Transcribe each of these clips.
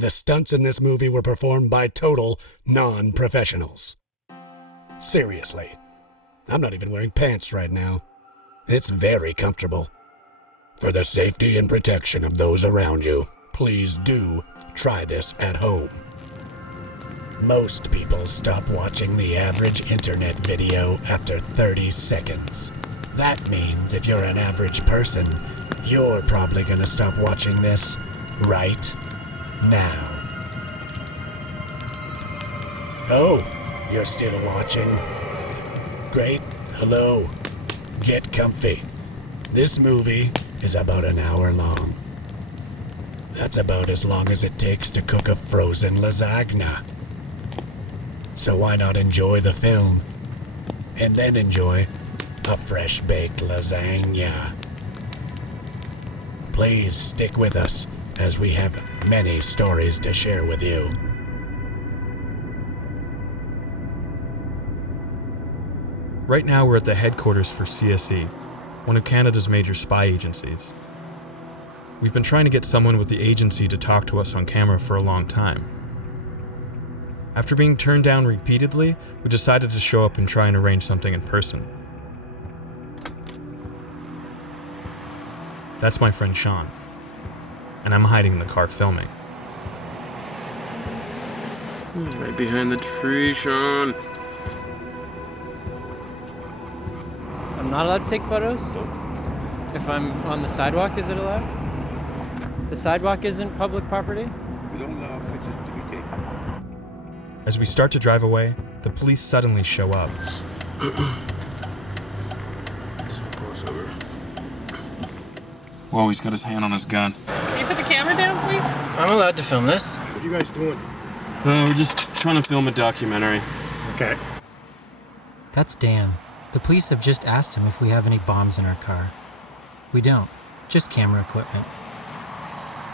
The stunts in this movie were performed by total non-professionals. Seriously, I'm not even wearing pants right now. It's very comfortable. For the safety and protection of those around you, please do try this at home. Most people stop watching the average internet video after 30 seconds. That means if you're an average person, you're probably gonna stop watching this right now. Oh, you're still watching? Great. Hello. Get comfy. This movie is about an hour long. That's about as long as it takes to cook a frozen lasagna. So why not enjoy the film and then enjoy a fresh-baked lasagna? Please stick with us as we have many stories to share with you. Right now we're at the headquarters for CSE, one of Canada's major spy agencies. We've been trying to get someone with the agency to talk to us on camera for a long time. After being turned down repeatedly, we decided to show up and try and arrange something in person. That's my friend Sean, and I'm hiding in the car filming. Right behind the tree, Sean. I'm not allowed to take photos? If I'm on the sidewalk, is it allowed? The sidewalk isn't public property? We don't allow pictures to be taken. As we start to drive away, the police suddenly show up. Whoa, he's got his hand on his gun. Can you put the camera down, please? I'm allowed to film this. What are you guys doing? We're just trying to film a documentary. Okay. That's Dan. The police have just asked him if we have any bombs in our car. We don't, just camera equipment.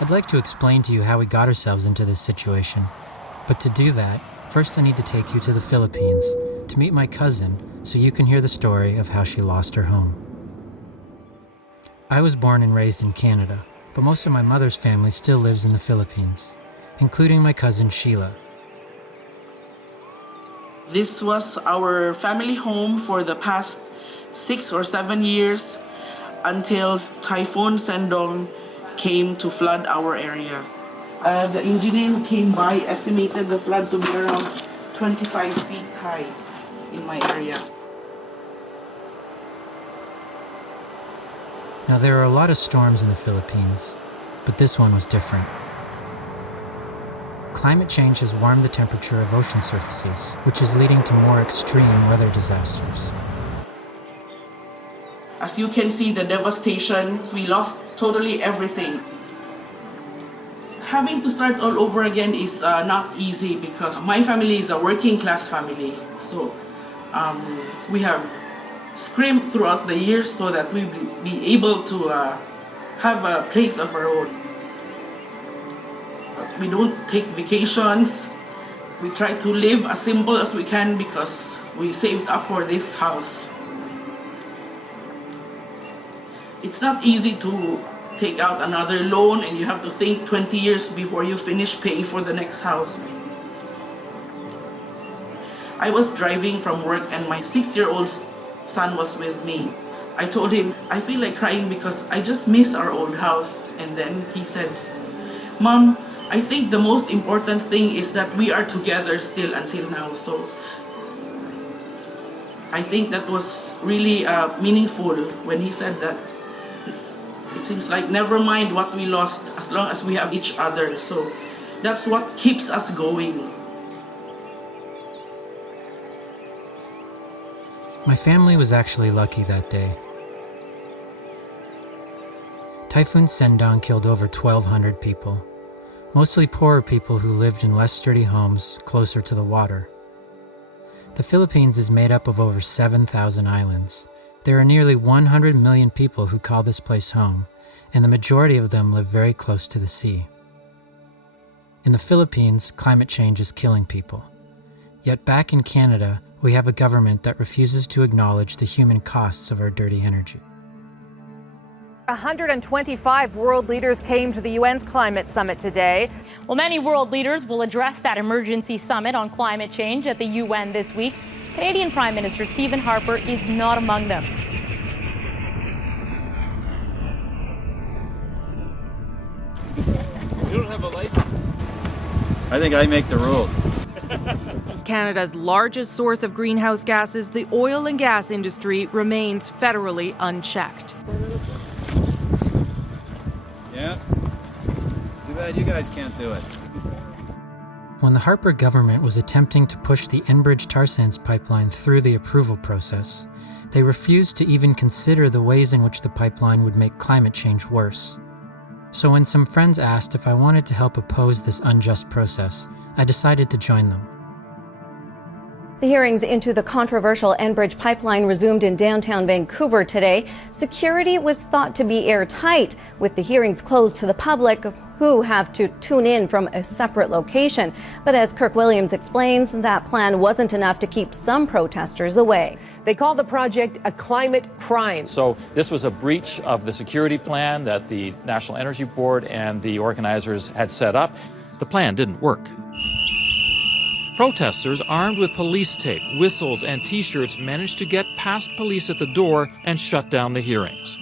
I'd like to explain to you how we got ourselves into this situation. But to do that, first I need to take you to the Philippines to meet my cousin so you can hear the story of how she lost her home. I was born and raised in Canada, but most of my mother's family still lives in the Philippines, including my cousin Sheila. This was our family home for the past 6 or 7 years until Typhoon Sendong came to flood our area. The engineer who came by estimated the flood to be around 25 feet high in my area. Now there are a lot of storms in the Philippines, but this one was different. Climate change has warmed the temperature of ocean surfaces, which is leading to more extreme weather disasters. As you can see, the devastation, we lost totally everything. Having to start all over again is not easy because my family is a working class family. So we have scrimped throughout the years so that we will be able to have a place of our own. We don't take vacations. We try to live as simple as we can because we saved up for this house. It's not easy to take out another loan and you have to think 20 years before you finish paying for the next house. I was driving from work and my 6-year-old son was with me. I told him, I feel like crying because I just miss our old house. And then he said, Mom, I think the most important thing is that we are together still until now. So I think that was really meaningful when he said that. It seems like never mind what we lost as long as we have each other. So that's what keeps us going. My family was actually lucky that day. Typhoon Sendong killed over 1,200 people, mostly poorer people who lived in less sturdy homes closer to the water. The Philippines is made up of over 7,000 islands. There are nearly 100 million people who call this place home, and the majority of them live very close to the sea. In the Philippines, climate change is killing people. Yet back in Canada, we have a government that refuses to acknowledge the human costs of our dirty energy. 125 world leaders came to the UN's climate summit today. Well, many world leaders will address that emergency summit on climate change at the UN this week. Canadian Prime Minister Stephen Harper is not among them. You don't have a license. I think I make the rules. Canada's largest source of greenhouse gases, the oil and gas industry, remains federally unchecked. Yeah. Too bad you guys can't do it. When the Harper government was attempting to push the Enbridge tar sands pipeline through the approval process, they refused to even consider the ways in which the pipeline would make climate change worse. So when some friends asked if I wanted to help oppose this unjust process, I decided to join them. The hearings into the controversial Enbridge pipeline resumed in downtown Vancouver today. Security was thought to be airtight, with the hearings closed to the public, who have to tune in from a separate location. But as Kirk Williams explains, that plan wasn't enough to keep some protesters away. They call the project a climate crime. So this was a breach of the security plan that the National Energy Board and the organizers had set up. The plan didn't work. Protesters armed with police tape, whistles, and T-shirts managed to get past police at the door and shut down the hearings.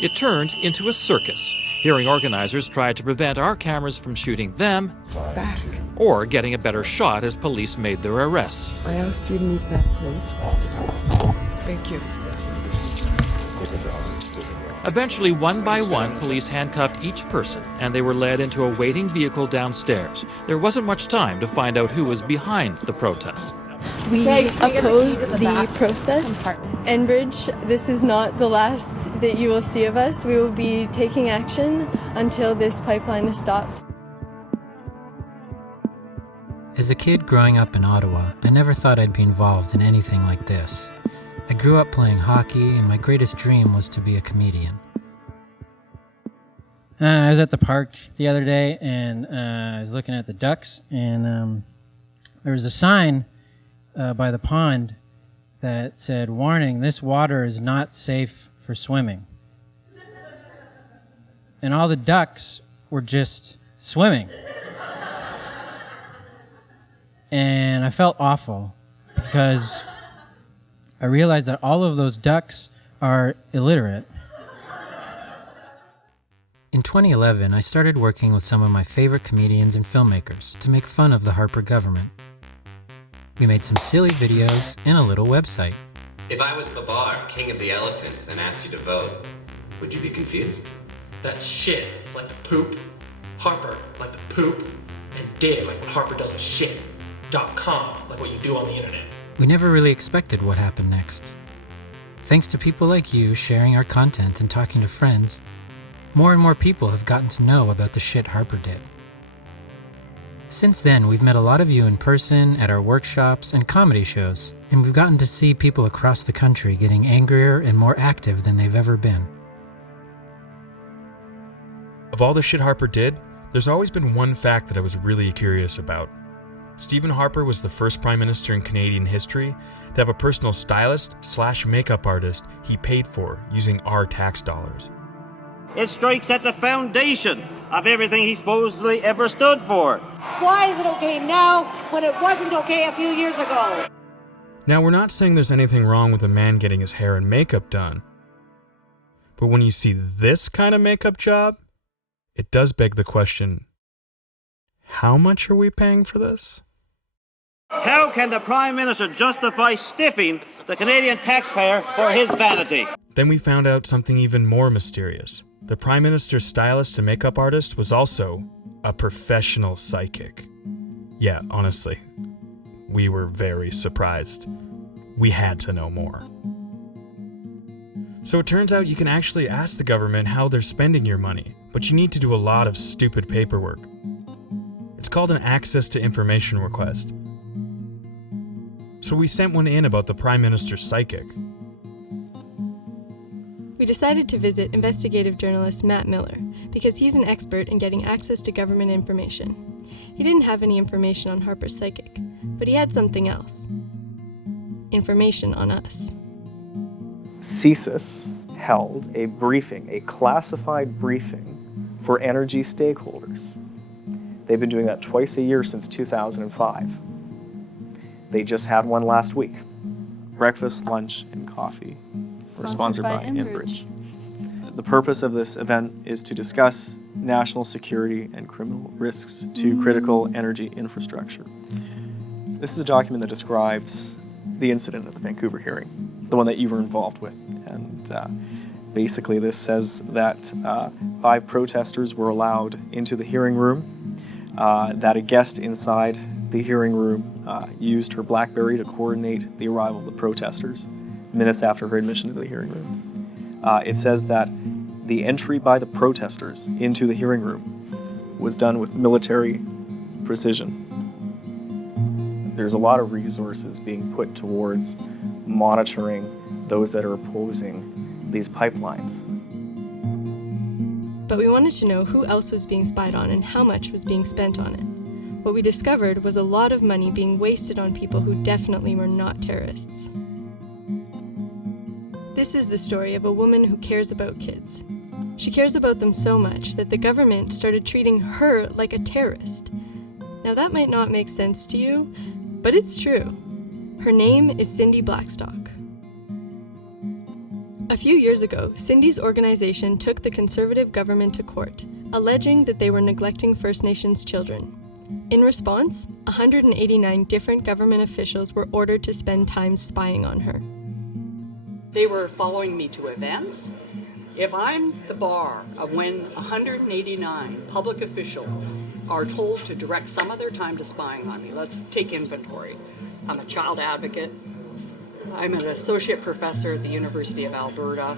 It turned into a circus. Hearing organizers tried to prevent our cameras from shooting them Back. or getting a better shot as police made their arrests. I asked you to move back, please. Thank you. Eventually, one by one, police handcuffed each person, and they were led into a waiting vehicle downstairs. There wasn't much time to find out who was behind the protest. We oppose the process. Enbridge, this is not the last that you will see of us. We will be taking action until this pipeline is stopped. As a kid growing up in Ottawa, I never thought I'd be involved in anything like this. I grew up playing hockey, and my greatest dream was to be a comedian. I was at the park the other day, and I was looking at the ducks, and there was a sign by the pond that said, "Warning, this water is not safe for swimming." And all the ducks were just swimming. And I felt awful because I realized that all of those ducks are illiterate. In 2011, I started working with some of my favorite comedians and filmmakers to make fun of the Harper government. We made some silly videos and a little website. If I was Babar, king of the elephants, and asked you to vote, would you be confused? That's shit, like the poop. Harper, like the poop. And did, like what Harper does with shit. .com, like what you do on the internet. We never really expected what happened next. Thanks to people like you sharing our content and talking to friends, more and more people have gotten to know about the shit Harper did. Since then, we've met a lot of you in person, at our workshops, and comedy shows, and we've gotten to see people across the country getting angrier and more active than they've ever been. Of all the shit Harper did, there's always been one fact that I was really curious about. Stephen Harper was the first Prime Minister in Canadian history to have a personal stylist/makeup artist he paid for using our tax dollars. It strikes at the foundation of everything he supposedly ever stood for. Why is it okay now when it wasn't okay a few years ago? Now, we're not saying there's anything wrong with a man getting his hair and makeup done. But when you see this kind of makeup job, it does beg the question, how much are we paying for this? How can the Prime Minister justify stiffing the Canadian taxpayer for his vanity? Then we found out something even more mysterious. The Prime Minister's stylist and makeup artist was also a professional psychic. Yeah, honestly, we were very surprised. We had to know more. So it turns out you can actually ask the government how they're spending your money, but you need to do a lot of stupid paperwork. It's called an access to information request. So we sent one in about the Prime Minister's psychic. We decided to visit investigative journalist Matt Miller because he's an expert in getting access to government information. He didn't have any information on Harper's psychic, but he had something else. Information on us. CSIS held a briefing, a classified briefing for energy stakeholders. They've been doing that twice a year since 2005. They just had one last week. Breakfast, lunch, and coffee were sponsored by Enbridge. The purpose of this event is to discuss national security and criminal risks to critical energy infrastructure. This is a document that describes the incident at the Vancouver hearing, the one that you were involved with. And basically this says that 5 protesters were allowed into the hearing room, that a guest inside the hearing room used her BlackBerry to coordinate the arrival of the protesters minutes after her admission to the hearing room. It says that the entry by the protesters into the hearing room was done with military precision. There's a lot of resources being put towards monitoring those that are opposing these pipelines. But we wanted to know who else was being spied on and how much was being spent on it. What we discovered was a lot of money being wasted on people who definitely were not terrorists. This is the story of a woman who cares about kids. She cares about them so much that the government started treating her like a terrorist. Now that might not make sense to you, but it's true. Her name is Cindy Blackstock. A few years ago, Cindy's organization took the Conservative government to court, alleging that they were neglecting First Nations children. In response, 189 different government officials were ordered to spend time spying on her. They were following me to events. If I'm the bar of when 189 public officials are told to direct some of their time to spying on me, let's take inventory. I'm a child advocate. I'm an associate professor at the University of Alberta.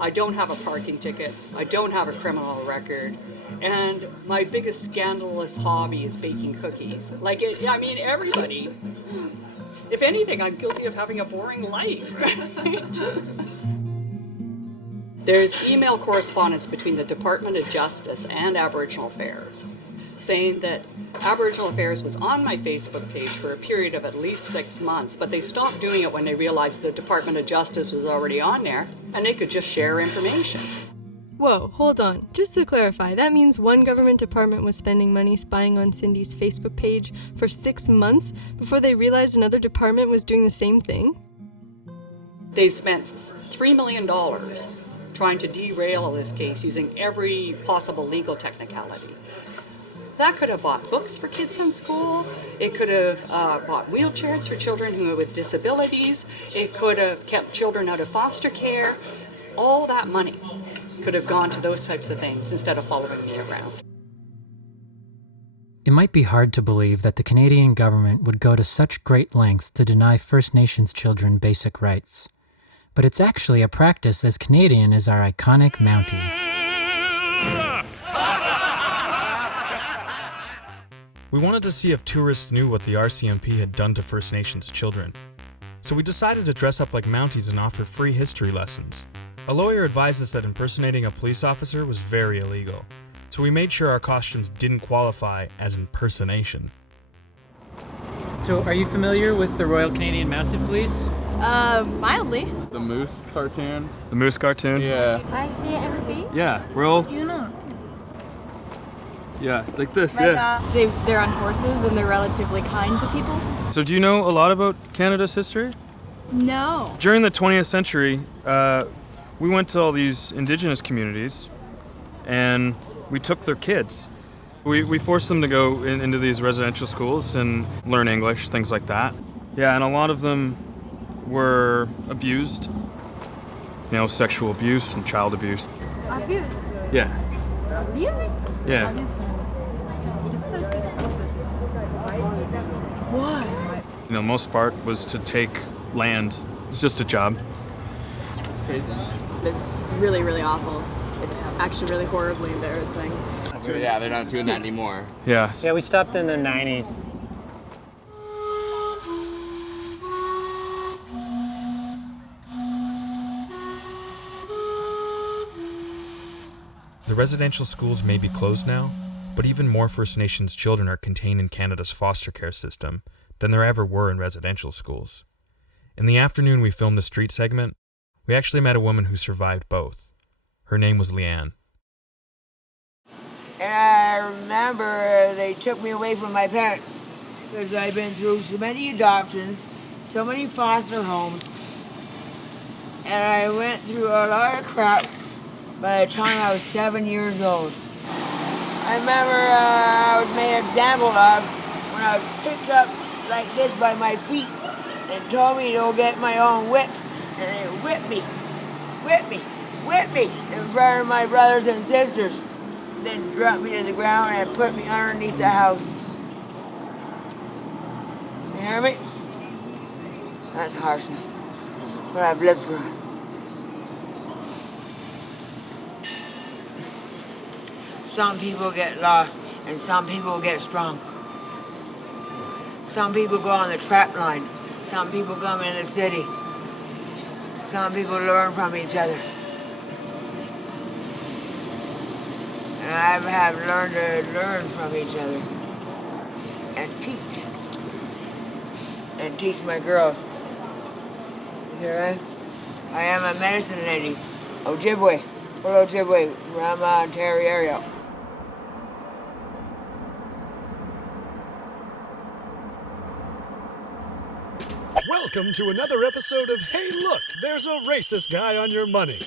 I don't have a parking ticket. I don't have a criminal record. And my biggest scandalous hobby is baking cookies. Everybody. If anything, I'm guilty of having a boring life. Right? There's email correspondence between the Department of Justice and Aboriginal Affairs saying that Aboriginal Affairs was on my Facebook page for a period of at least 6 months, but they stopped doing it when they realized the Department of Justice was already on there and they could just share information. Whoa, hold on. Just to clarify, that means one government department was spending money spying on Cindy's Facebook page for 6 months before they realized another department was doing the same thing? They spent $3 million trying to derail this case using every possible legal technicality. That could have bought books for kids in school. It could have bought wheelchairs for children with disabilities. It could have kept children out of foster care. All that money could have gone to those types of things instead of following me around. It might be hard to believe that the Canadian government would go to such great lengths to deny First Nations children basic rights. But it's actually a practice as Canadian as our iconic Mountie. We wanted to see if tourists knew what the RCMP had done to First Nations children. So we decided to dress up like Mounties and offer free history lessons. A lawyer advised us that impersonating a police officer was very illegal, so we made sure our costumes didn't qualify as impersonation. So, are you familiar with the Royal Canadian Mounted Police? Mildly. The Moose cartoon? The Moose cartoon? Yeah. I see it every week. Yeah, we're all... You know. Yeah, like this, They're on horses and they're relatively kind to people. So do you know a lot about Canada's history? No. During the 20th century, we went to all these Indigenous communities and we took their kids. We forced them to go into these residential schools and learn English, things like that. Yeah, and a lot of them were abused. You know, sexual abuse and child abuse. Abuse? Yeah. Really? Yeah. Why? You know, most part was to take land. It's just a job. It's crazy. It's really, really awful. It's actually really horribly embarrassing. Yeah, they're not doing that anymore. Yeah. Yeah, we stopped in the 90s. The residential schools may be closed now, but even more First Nations children are contained in Canada's foster care system than there ever were in residential schools. In the afternoon we filmed the street segment, We actually met a woman who survived both. Her name was Leanne. And I remember they took me away from my parents because I've been through so many adoptions, so many foster homes, and I went through a lot of crap by the time I was 7 years old. I remember I was made an example of when I was picked up like this by my feet and told me to go get my own whip, and they whipped me in front of my brothers and sisters. Then dropped me to the ground and put me underneath the house. You hear me? That's harshness. But I've lived through it. Some people get lost and some people get strong. Some people go on the trap line. Some people come in the city. Some people learn from each other. And I have learned to learn from each other and teach my girls. You hear me? I am a medicine lady. Ojibwe, full Ojibwe, from Ontario area. Welcome to another episode of Hey Look, There's a Racist Guy on Your Money.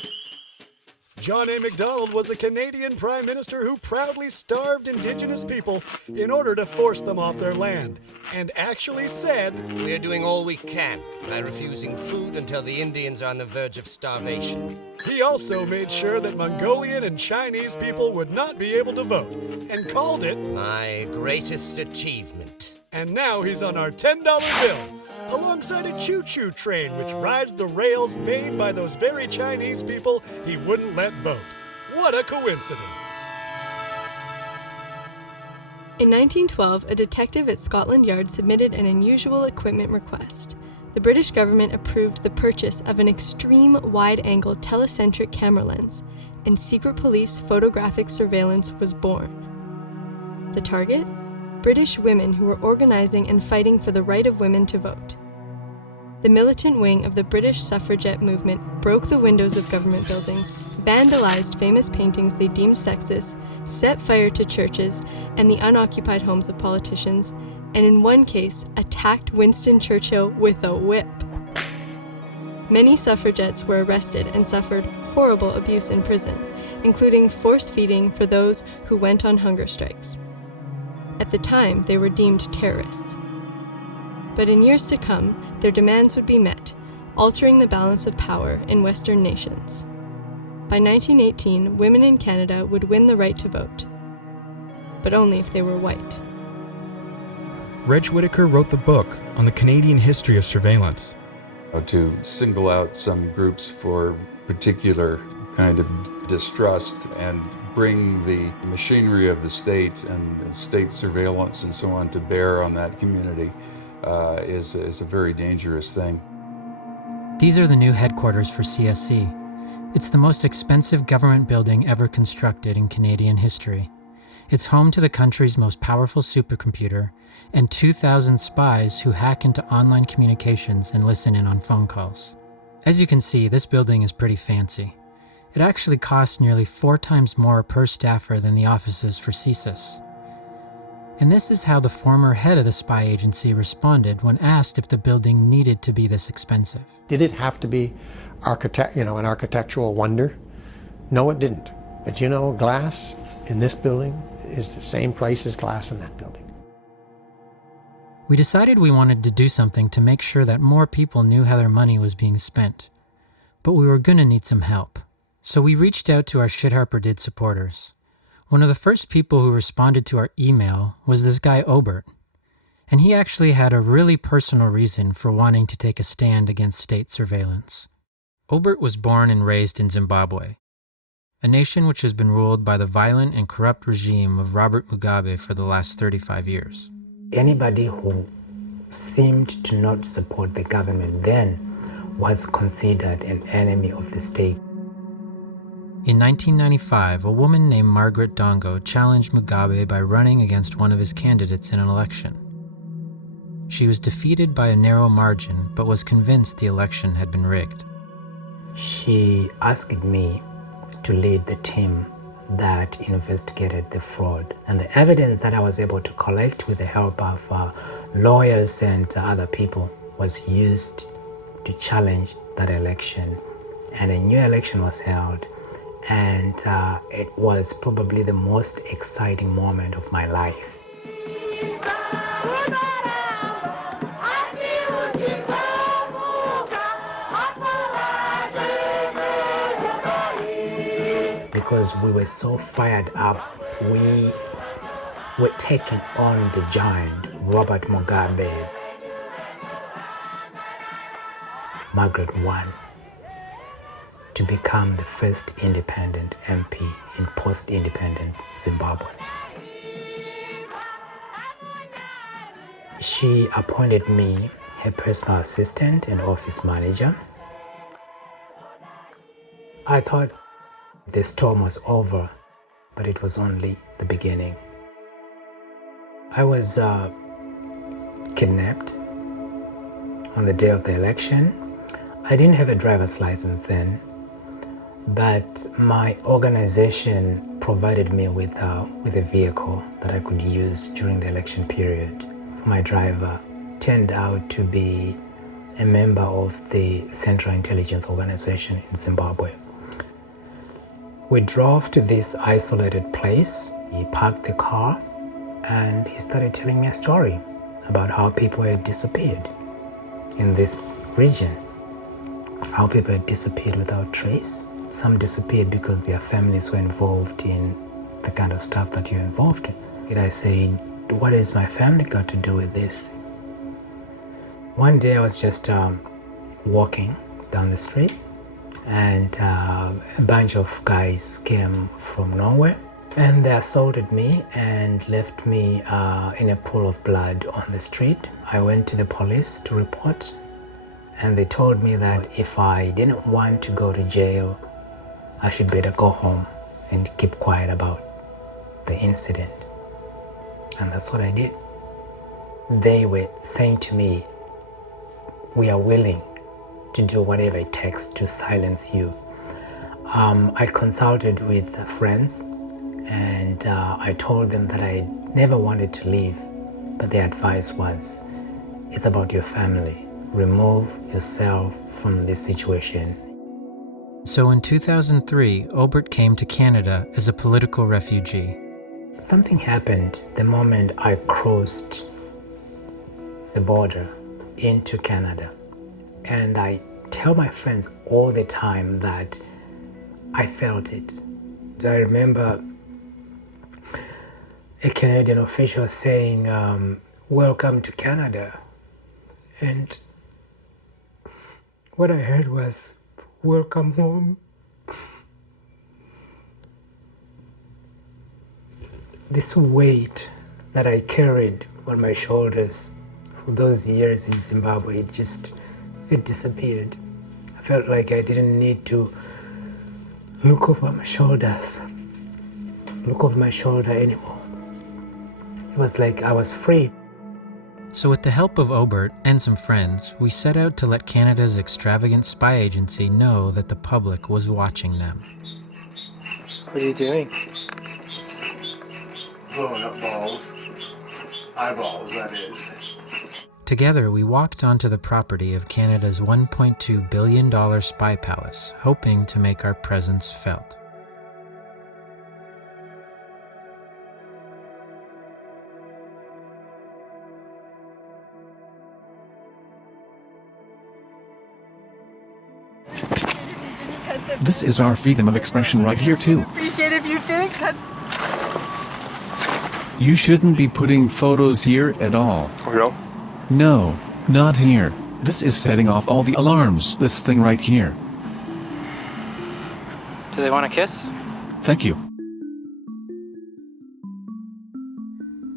John A. Macdonald was a Canadian Prime Minister who proudly starved Indigenous people in order to force them off their land, and actually said, "We are doing all we can by refusing food until the Indians are on the verge of starvation." He also made sure that Mongolian and Chinese people would not be able to vote, and called it my greatest achievement. And now he's on our $10 bill, alongside a choo-choo train which rides the rails made by those very Chinese people he wouldn't let vote. What a coincidence! In 1912, a detective at Scotland Yard submitted an unusual equipment request. The British government approved the purchase of an extreme wide-angle telecentric camera lens, and secret police photographic surveillance was born. The target? British women who were organizing and fighting for the right of women to vote. The militant wing of the British suffragette movement broke the windows of government buildings, vandalized famous paintings they deemed sexist, set fire to churches and the unoccupied homes of politicians, and in one case, attacked Winston Churchill with a whip. Many suffragettes were arrested and suffered horrible abuse in prison, including force feeding for those who went on hunger strikes. At the time, they were deemed terrorists. But in years to come, their demands would be met, altering the balance of power in Western nations. By 1918, women in Canada would win the right to vote, but only if they were white. Reg Whittaker wrote the book on the Canadian history of surveillance. To single out some groups for particular kind of distrust and bring the machinery of the state and state surveillance and so on to bear on that community is a very dangerous thing. These are the new headquarters for CSC. It's the most expensive government building ever constructed in Canadian history. It's home to the country's most powerful supercomputer and 2,000 spies who hack into online communications and listen in on phone calls. As you can see, this building is pretty fancy. It actually costs nearly 4 times more per staffer than the offices for CSIS. And this is how the former head of the spy agency responded when asked if the building needed to be this expensive. Did it have to be an architectural wonder? No, it didn't. But glass in this building is the same price as glass in that building. We decided we wanted to do something to make sure that more people knew how their money was being spent. But we were going to need some help. So we reached out to our Shit Harper Did supporters. One of the first people who responded to our email was this guy Obert. And he actually had a really personal reason for wanting to take a stand against state surveillance. Obert was born and raised in Zimbabwe, a nation which has been ruled by the violent and corrupt regime of Robert Mugabe for the last 35 years. Anybody who seemed to not support the government then was considered an enemy of the state. In 1995, a woman named Margaret Dongo challenged Mugabe by running against one of his candidates in an election. She was defeated by a narrow margin, but was convinced the election had been rigged. she asked me to lead the team that investigated the fraud. And the evidence that I was able to collect with the help of lawyers and other people was used to challenge that election. And a new election was held, and it was probably the most exciting moment of my life. Because we were so fired up, we were taking on the giant, Robert Mugabe. Margaret won to become the first independent MP in post-independence Zimbabwe. She appointed me her personal assistant and office manager. I thought the storm was over, but it was only the beginning. I was kidnapped on the day of the election. I didn't have a driver's license then, but my organization provided me with a vehicle that I could use during the election period. My driver turned out to be a member of the Central Intelligence Organization in Zimbabwe. We drove to this isolated place. He parked the car and he started telling me a story about how people had disappeared in this region. How people had disappeared without trace. Some disappeared because their families were involved in the kind of stuff that you're involved in. And I said, what has my family got to do with this? One day I was just walking down the street, and a bunch of guys came from nowhere, and they assaulted me and left me in a pool of blood on the street. I went to the police to report, and they told me that if I didn't want to go to jail, I should better go home and keep quiet about the incident. And that's what I did. They were saying to me, we are willing to do whatever it takes to silence you. I consulted with friends, and I told them that I never wanted to leave, but their advice was, it's about your family. Remove yourself from this situation. So in 2003, Obert came to Canada as a political refugee. Something happened the moment I crossed the border into Canada. And I tell my friends all the time that I felt it. I remember a Canadian official saying, welcome to Canada. And what I heard was, welcome home. This weight that I carried on my shoulders for those years in Zimbabwe, it disappeared. I felt like I didn't need to look over my shoulder anymore. It was like I was free. So with the help of Obert and some friends, we set out to let Canada's extravagant spy agency know that the public was watching them. What are you doing? Blowing up balls. Eyeballs, that is. Together, we walked onto the property of Canada's $1.2 billion spy palace, hoping to make our presence felt. This is our freedom of expression right here too. Appreciate if you did cut. You shouldn't be putting photos here at all. No? No, not here. This is setting off all the alarms. This thing right here. Do they want to kiss? Thank you.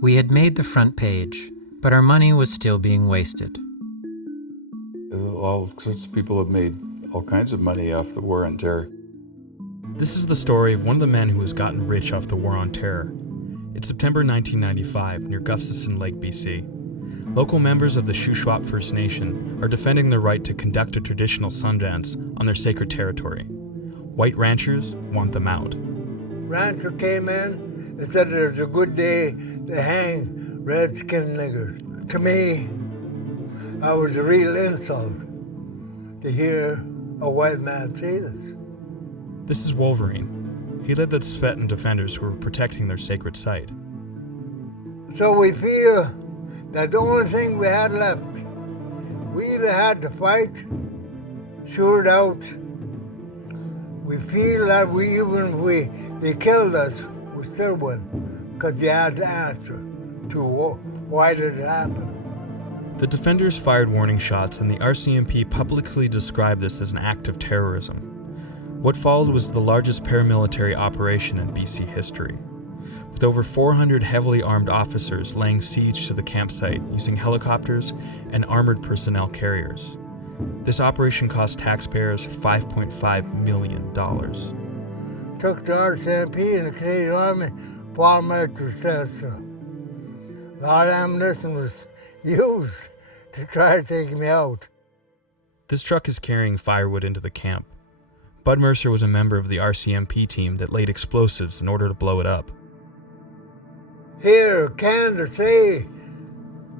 We had made the front page, but our money was still being wasted. All sorts of people have made all kinds of money off the war on terror. This is the story of one of the men who has gotten rich off the war on terror. It's September 1995 near Gustafson Lake, BC. Local members of the Shuswap First Nation are defending their right to conduct a traditional sun dance on their sacred territory. White ranchers want them out. Rancher came in and said it was a good day to hang red-skinned niggers. To me, that was a real insult to hear a white man say this. This is Wolverine. He led the Tibetan defenders who were protecting their sacred site. So we feel that the only thing we had left, we either had to fight, shoot out. We feel that even if they killed us, we still wouldn't, because you had to answer to why did it happen. The defenders fired warning shots, and the RCMP publicly described this as an act of terrorism. What followed was the largest paramilitary operation in BC history, with over 400 heavily armed officers laying siege to the campsite using helicopters and armored personnel carriers. This operation cost taxpayers $5.5 million. Took the RCMP and the Canadian Army paramilitary stance. A lot of ammunition was used to try to take me out. This truck is carrying firewood into the camp. Bud Mercer was a member of the RCMP team that laid explosives in order to blow it up. Here, Canada say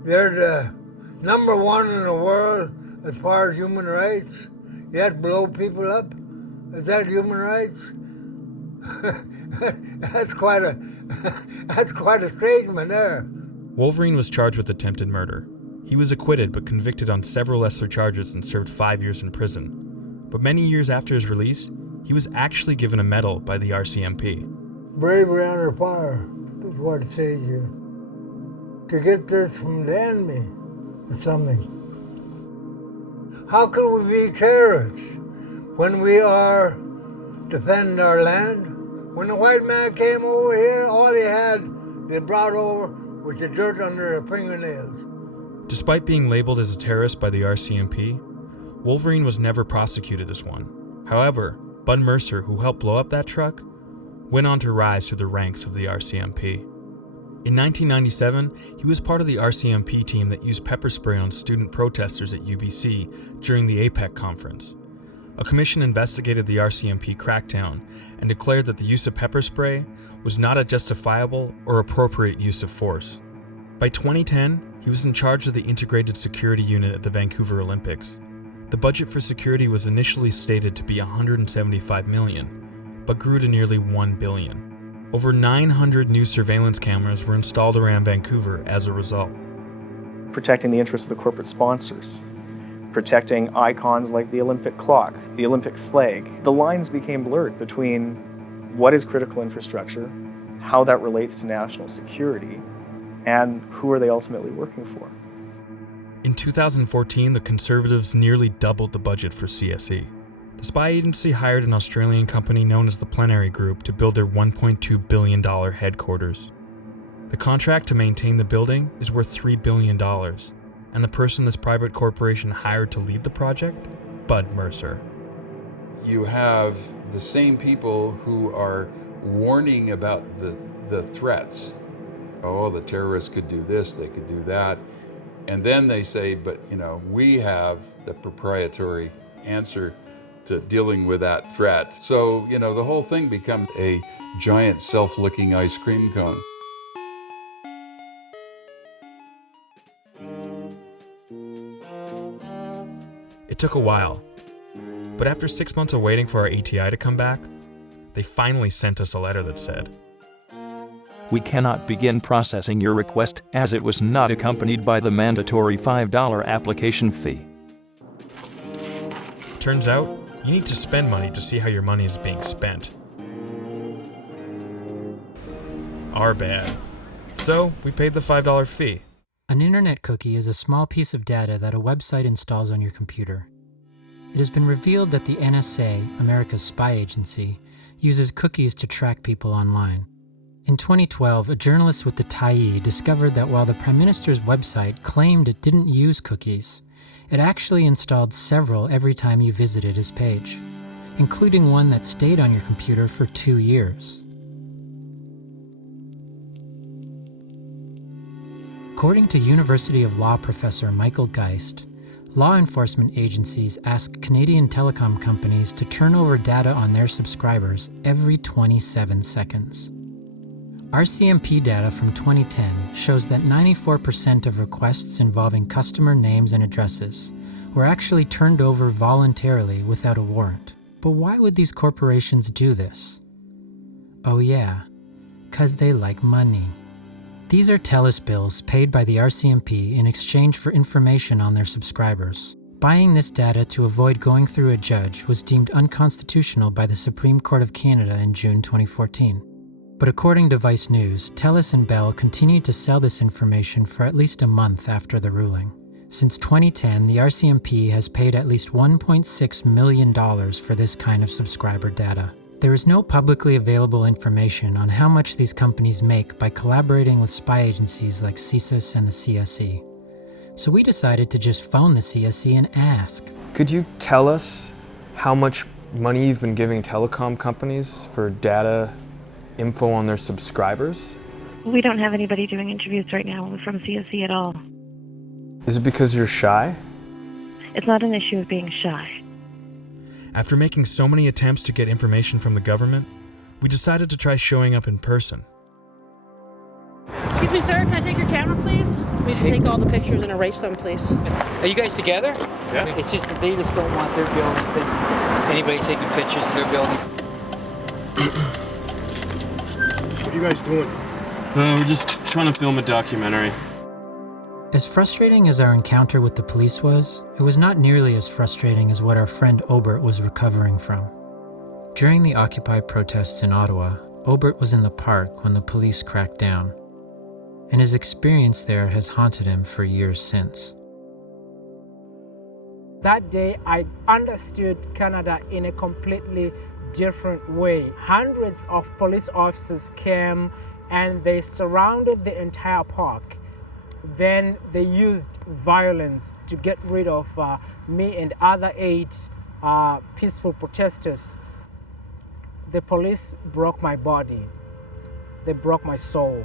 they're the #1 in the world as far as human rights. Yet blow people up? Is that human rights? That's quite a statement there. Wolverine was charged with attempted murder. He was acquitted but convicted on several lesser charges and served 5 years in prison. But many years after his release, he was actually given a medal by the RCMP. Bravery under fire is what it says here. To get this from the enemy or something. How can we be terrorists when we are defending our land? When the white man came over here, all he had they brought over was the dirt under their fingernails. Despite being labeled as a terrorist by the RCMP, Wolverine was never prosecuted as one. However, Bud Mercer, who helped blow up that truck, went on to rise through the ranks of the RCMP. In 1997, he was part of the RCMP team that used pepper spray on student protesters at UBC during the APEC conference. A commission investigated the RCMP crackdown and declared that the use of pepper spray was not a justifiable or appropriate use of force. By 2010, he was in charge of the Integrated Security Unit at the Vancouver Olympics. The budget for security was initially stated to be $175 million, but grew to nearly $1 billion. Over 900 new surveillance cameras were installed around Vancouver as a result. Protecting the interests of the corporate sponsors, protecting icons like the Olympic clock, the Olympic flag. The lines became blurred between what is critical infrastructure, how that relates to national security, and who are they ultimately working for. In 2014, the Conservatives nearly doubled the budget for CSE. The spy agency hired an Australian company known as the Plenary Group to build their $1.2 billion headquarters. The contract to maintain the building is worth $3 billion, and the person this private corporation hired to lead the project? Bud Mercer. You have the same people who are warning about the threats. Oh, the terrorists could do this, they could do that. And then they say, but we have the proprietary answer to dealing with that threat. So, the whole thing becomes a giant self-licking ice cream cone. It took a while, but after 6 months of waiting for our ATI to come back, they finally sent us a letter that said, "We cannot begin processing your request as it was not accompanied by the mandatory $5 application fee." Turns out, you need to spend money to see how your money is being spent. Our bad. So, we paid the $5 fee. An internet cookie is a small piece of data that a website installs on your computer. It has been revealed that the NSA, America's spy agency, uses cookies to track people online. In 2012, a journalist with the Tyee discovered that while the Prime Minister's website claimed it didn't use cookies, it actually installed several every time you visited his page, including one that stayed on your computer for 2 years. According to University of Law professor Michael Geist, law enforcement agencies ask Canadian telecom companies to turn over data on their subscribers every 27 seconds. RCMP data from 2010 shows that 94% of requests involving customer names and addresses were actually turned over voluntarily without a warrant. But why would these corporations do this? Oh yeah, 'cause they like money. These are TELUS bills paid by the RCMP in exchange for information on their subscribers. Buying this data to avoid going through a judge was deemed unconstitutional by the Supreme Court of Canada in June 2014. But according to Vice News, TELUS and Bell continued to sell this information for at least a month after the ruling. Since 2010, the RCMP has paid at least $1.6 million for this kind of subscriber data. There is no publicly available information on how much these companies make by collaborating with spy agencies like CSIS and the CSE. So we decided to just phone the CSE and ask. Could you tell us how much money you've been giving telecom companies for data info on their subscribers? We don't have anybody doing interviews right now from CSE at all. Is it because you're shy? It's not an issue of being shy. After making so many attempts to get information from the government, we decided to try showing up in person. Excuse me, sir, can I take your camera, please? We need to take all the pictures and erase them, please. Are you guys together? Yeah. It's just that they just don't want their building, anybody taking pictures of their building. What are you guys doing? We're just trying to film a documentary. As frustrating as our encounter with the police was, it was not nearly as frustrating as what our friend Obert was recovering from. During the Occupy protests in Ottawa, Obert was in the park when the police cracked down, and his experience there has haunted him for years since. That day, I understood Canada in a completely different way. Hundreds of police officers came and they surrounded the entire park. Then they used violence to get rid of me and other 8 peaceful protesters. The police broke my body. They broke my soul.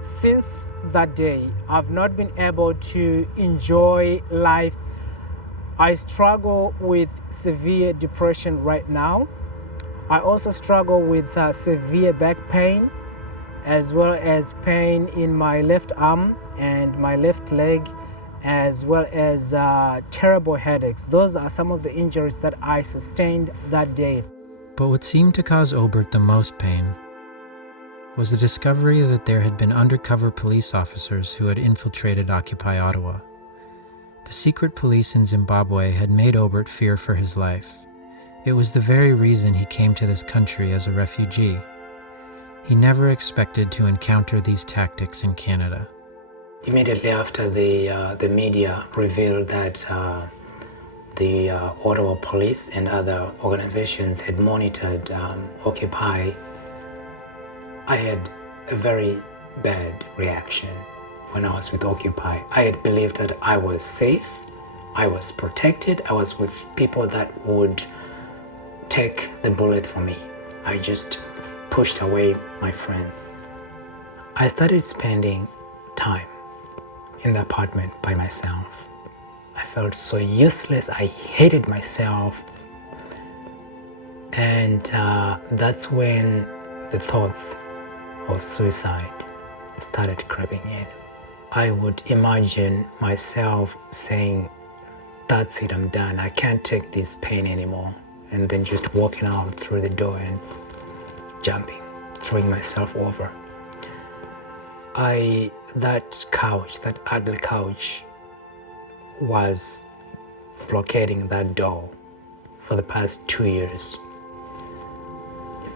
Since that day, I've not been able to enjoy life. I struggle with severe depression right now. I also struggle with severe back pain, as well as pain in my left arm and my left leg, as well as terrible headaches. Those are some of the injuries that I sustained that day. But what seemed to cause Obert the most pain was the discovery that there had been undercover police officers who had infiltrated Occupy Ottawa. The secret police in Zimbabwe had made Obert fear for his life. It was the very reason he came to this country as a refugee. He never expected to encounter these tactics in Canada. Immediately after the media revealed that the Ottawa police and other organizations had monitored Occupy, I had a very bad reaction when I was with Occupy. I had believed that I was safe, I was protected, I was with people that would take the bullet for me. I just pushed away my friend. I started spending time in the apartment by myself. I felt so useless, I hated myself. And that's when the thoughts of suicide started creeping in. I would imagine myself saying, that's it, I'm done, I can't take this pain anymore. And then just walking out through the door and jumping, throwing myself over. That couch, that ugly couch, was blockading that door for the past 2 years.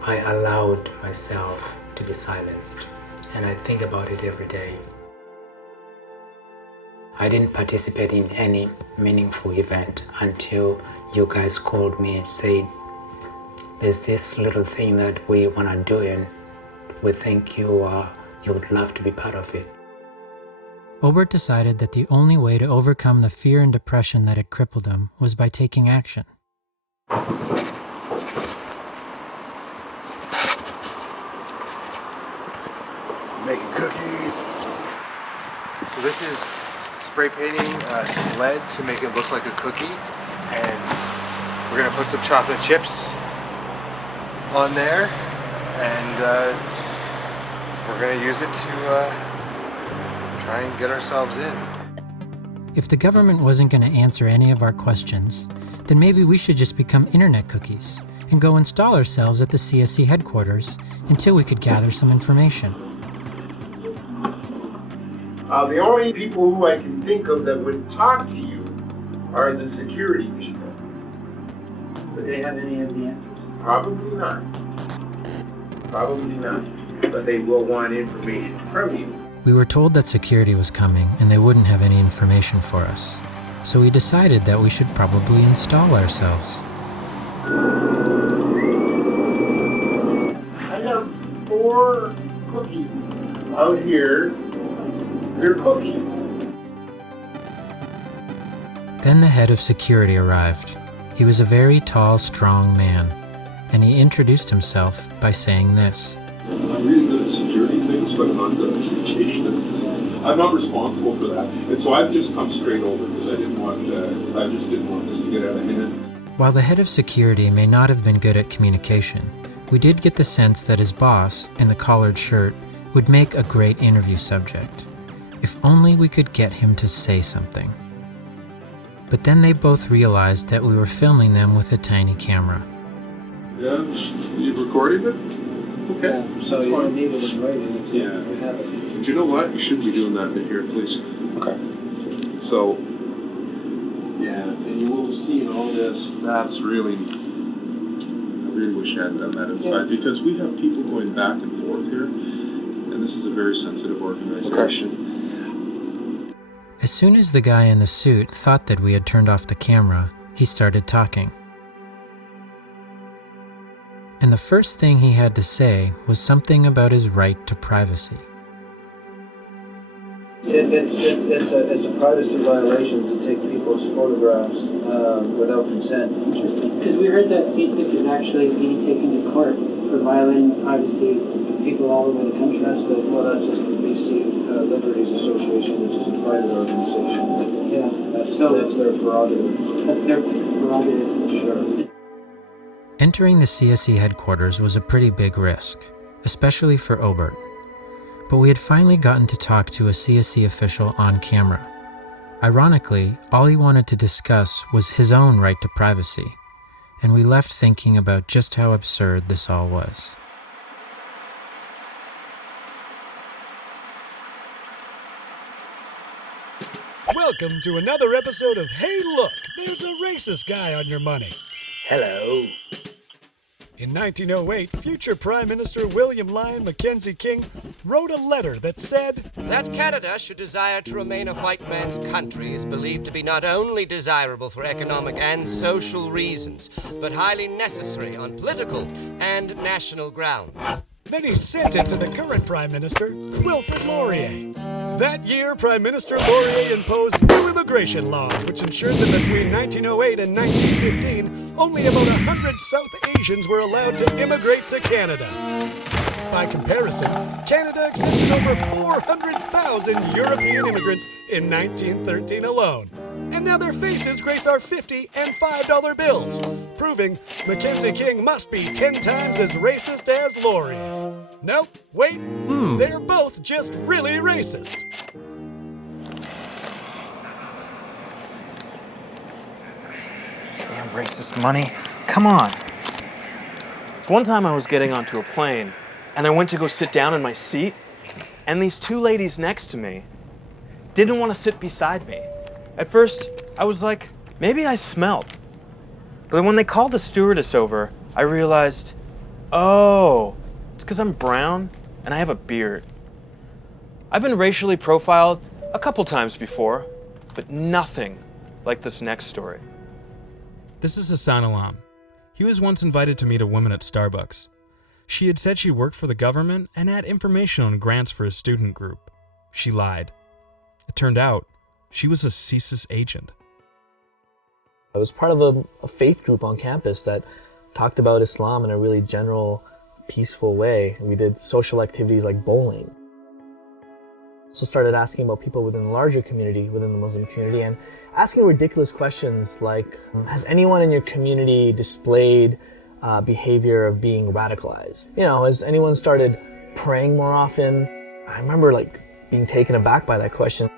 I allowed myself to be silenced, and I think about it every day. I didn't participate in any meaningful event until you guys called me and said, there's this little thing that we want to do and we think you would love to be part of it. Obert decided that the only way to overcome the fear and depression that had crippled him was by taking action. Making cookies. So this is spray painting a sled to make it look like a cookie, and we're gonna put some chocolate chips on there, and we're gonna use it to try and get ourselves in. If the government wasn't going to answer any of our questions, then maybe we should just become internet cookies and go install ourselves at the CSE headquarters until we could gather some information. The only people who I can think of that would talk to you are the security people. Would they have any of the answers? Probably not. Probably not. But they will want information from you. We were told that security was coming and they wouldn't have any information for us. So we decided that we should probably install ourselves. I have 4 cookies out here. They're cookies. Then the head of security arrived. He was a very tall, strong man, and he introduced himself by saying this. I'm really good at security things, but I'm not good at communication. I'm not responsible for that. And so I've just come straight over because I just didn't want this to get out of hand. While the head of security may not have been good at communication, we did get the sense that his boss, in the collared shirt, would make a great interview subject. If only we could get him to say something. But then they both realized that we were filming them with a tiny camera. Yeah, you've recorded it? Okay. So you don't need it in writing. Yeah. We have it. And you know what? You shouldn't be doing that in here, please. Okay. So, yeah, and you will see all this. That's really, I really wish I hadn't done that inside because we have people going back and forth here, and this is a very sensitive organization. As soon as the guy in the suit thought that we had turned off the camera, he started talking. And the first thing he had to say was something about his right to privacy. It's a privacy violation to take people's photographs without consent. Interesting. Because we heard that Facebook is actually being taken to court for violating privacy of people all over the country. That's just the BC Liberties Association, which is a private organization. Yeah. That's their prerogative. That's their prerogative. Sure. Entering the CSE headquarters was a pretty big risk, especially for Obert. But we had finally gotten to talk to a CSE official on camera. Ironically, all he wanted to discuss was his own right to privacy, and we left thinking about just how absurd this all was. Welcome to another episode of Hey Look, There's a Racist Guy on Your Money. Hello. In 1908, future Prime Minister William Lyon Mackenzie King wrote a letter that said, That Canada should desire to remain a white man's country is believed to be not only desirable for economic and social reasons, but highly necessary on political and national grounds. Then he sent it to the current Prime Minister, Wilfrid Laurier. That year, Prime Minister Laurier imposed new immigration laws, which ensured that between 1908 and 1915, only about 100 South Asians were allowed to immigrate to Canada. By comparison, Canada accepted over 400,000 European immigrants in 1913 alone. And now their faces grace our $50 and $5 bills, proving Mackenzie King must be 10 times as racist as Laurier. Nope, wait, they're both just really racist. Damn racist money. Come on. One time I was getting onto a plane, and I went to go sit down in my seat, and these two ladies next to me didn't want to sit beside me. At first, I was like, maybe I smelled. But when they called the stewardess over, I realized, oh, it's because I'm brown and I have a beard. I've been racially profiled a couple times before, but nothing like this next story. This is Hassan Alam. He was once invited to meet a woman at Starbucks. She had said she worked for the government and had information on grants for a student group. She lied. It turned out she was a CSIS agent. I was part of a faith group on campus that talked about Islam in a really general, peaceful way. We did social activities like bowling. So started asking about people within the larger community, within the Muslim community, and asking ridiculous questions like, has anyone in your community displayed behavior of being radicalized? You know, has anyone started praying more often? I remember being taken aback by that question.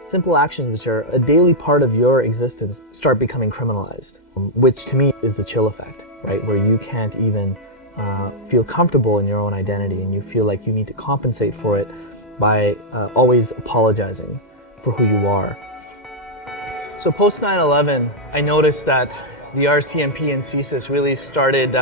Simple actions which are a daily part of your existence start becoming criminalized, which to me is the chill effect, right? Where you can't even feel comfortable in your own identity and you feel like you need to compensate for it by always apologizing for who you are. So post 9/11, I noticed that the RCMP and CSIS really started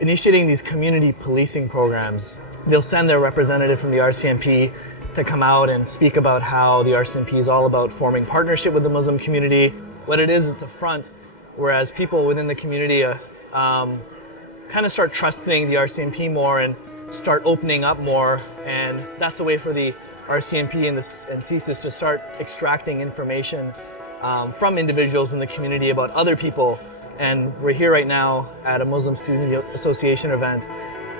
initiating these community policing programs. They'll send their representative from the RCMP to come out and speak about how the RCMP is all about forming partnership with the Muslim community. What it is, it's a front, whereas people within the community kind of start trusting the RCMP more and start opening up more, and that's a way for the RCMP and CSIS to start extracting information from individuals in the community about other people. And we're here right now at a Muslim Student Association event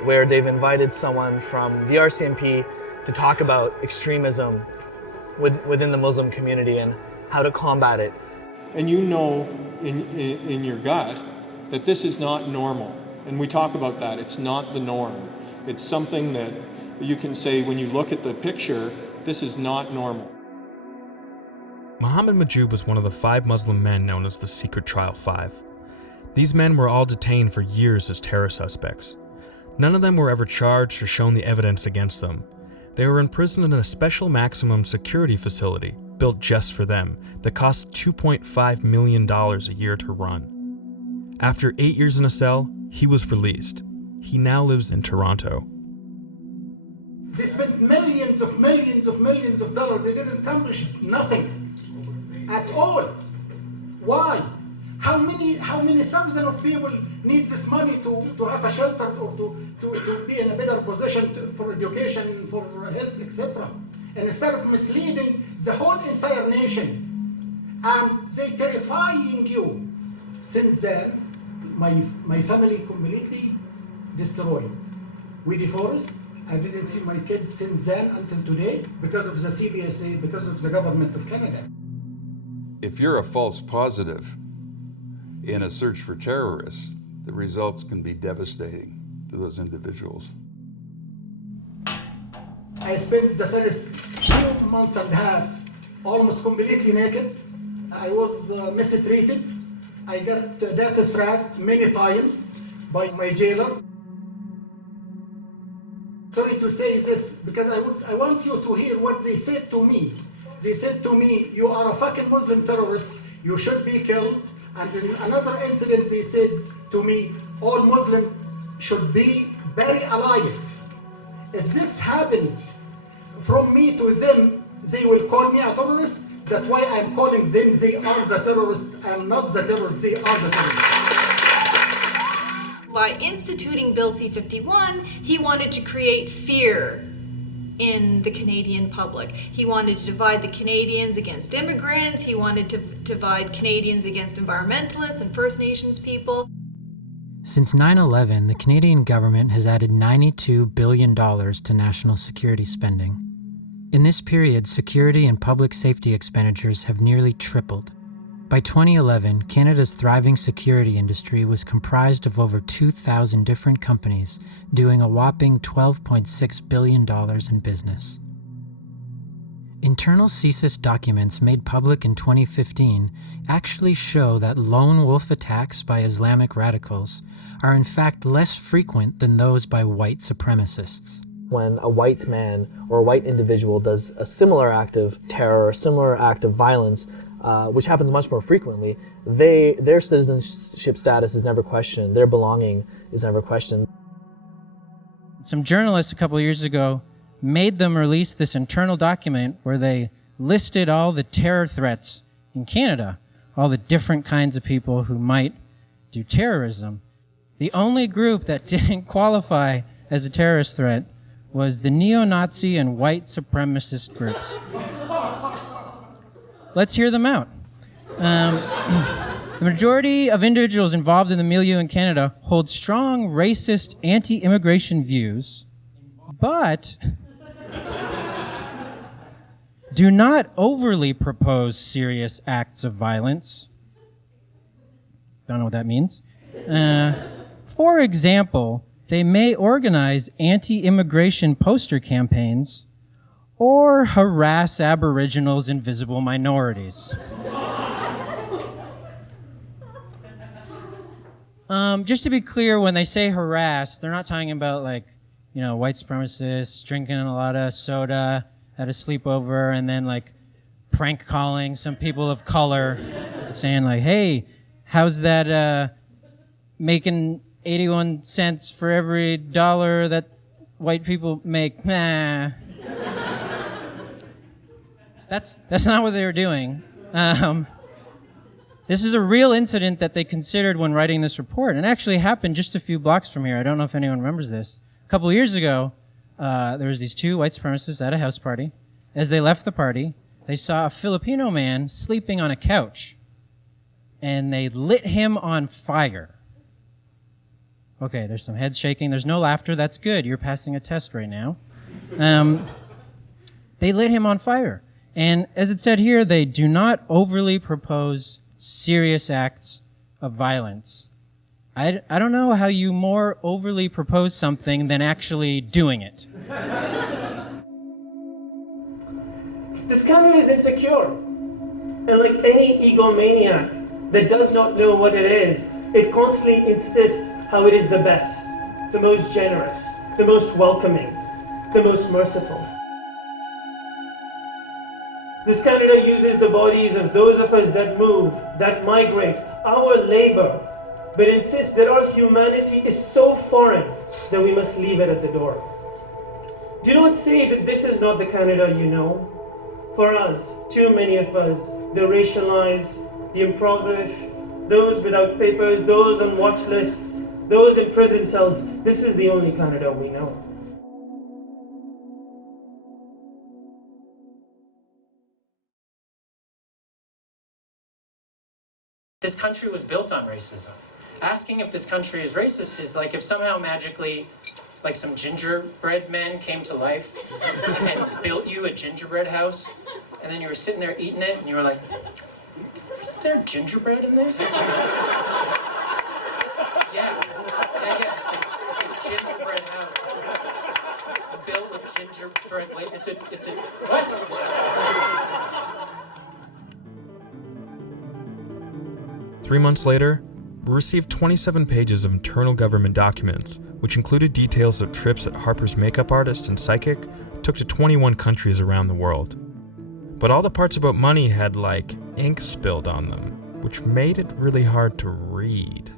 where they've invited someone from the RCMP to talk about extremism within the Muslim community and how to combat it. And you know in your gut that this is not normal. And we talk about that. It's not the norm. It's something that you can say when you look at the picture, this is not normal. Mohammed Majoub was one of the 5 Muslim men known as the Secret Trial 5. These men were all detained for years as terror suspects. None of them were ever charged or shown the evidence against them. They were imprisoned in a special maximum security facility built just for them that cost $2.5 million a year to run. After 8 years in a cell, he was released. He now lives in Toronto. They spent millions of dollars. They didn't accomplish nothing at all. Why? How many thousands of people need this money to have a shelter or to be in a better position for education, for health, etc. And instead of misleading the whole entire nation, and they terrifying you. Since then, my family completely destroyed. We deforest. I didn't see my kids since then until today because of the CBSA, because of the government of Canada. If you're a false positive in a search for terrorists, the results can be devastating to those individuals. I spent the first 2 months and a half almost completely naked. I was mistreated. I got death threat many times by my jailer. Sorry to say this because I want you to hear what they said to me. They said to me, you are a fucking Muslim terrorist, you should be killed. And in another incident they said to me, all Muslims should be buried alive. If this happened from me to them, they will call me a terrorist. That's why I'm calling them, they are the terrorists. I'm not the terrorists, they are the terrorists. By instituting Bill C-51, he wanted to create fear in the Canadian public. He wanted to divide the Canadians against immigrants. He wanted to divide Canadians against environmentalists and First Nations people. Since 9/11, the Canadian government has added $92 billion to national security spending. In this period, security and public safety expenditures have nearly tripled. By 2011, Canada's thriving security industry was comprised of over 2,000 different companies doing a whopping $12.6 billion in business. Internal CSIS documents made public in 2015 actually show that lone wolf attacks by Islamic radicals are in fact less frequent than those by white supremacists. When a white man or a white individual does a similar act of terror or a similar act of violence, which happens much more frequently, their citizenship status is never questioned, their belonging is never questioned. Some journalists a couple of years ago made them release this internal document where they listed all the terror threats in Canada, all the different kinds of people who might do terrorism. The only group that didn't qualify as a terrorist threat was the neo-Nazi and white supremacist groups. Let's hear them out. The majority of individuals involved in the milieu in Canada hold strong racist anti-immigration views, but do not overly propose serious acts of violence. Don't know what that means. For example, they may organize anti-immigration poster campaigns or harass Aboriginals and visible minorities. Just to be clear, when they say harass, they're not talking about white supremacists drinking a lot of soda at a sleepover and then prank calling some people of color saying hey, how's that making 81 cents for every dollar that white people make? Nah. That's not what they were doing. This is a real incident that they considered when writing this report, and it actually happened just a few blocks from here. I don't know if anyone remembers this. A couple of years ago, there was these two white supremacists at a house party. As they left the party, they saw a Filipino man sleeping on a couch, and they lit him on fire. Okay, there's some heads shaking. There's no laughter. That's good. You're passing a test right now. They lit him on fire. And as it said here, they do not overly propose serious acts of violence. I don't know how you more overly propose something than actually doing it. This country is insecure. And like any egomaniac that does not know what it is, it constantly insists how it is the best, the most generous, the most welcoming, the most merciful. This Canada uses the bodies of those of us that move, that migrate, our labor, but insists that our humanity is so foreign that we must leave it at the door. Do not say that this is not the Canada you know. For us, too many of us, the racialized, the impoverished, those without papers, those on watch lists, those in prison cells, this is the only Canada we know. This country was built on racism. Asking if this country is racist is like if somehow magically, some gingerbread men came to life and built you a gingerbread house, and then you were sitting there eating it, and you were like, isn't there gingerbread in this? Yeah, it's a gingerbread house built with gingerbread. It's a what? 3 months later, we received 27 pages of internal government documents, which included details of trips that Harper's makeup artist and psychic took to 21 countries around the world. But all the parts about money had, ink spilled on them, which made it really hard to read.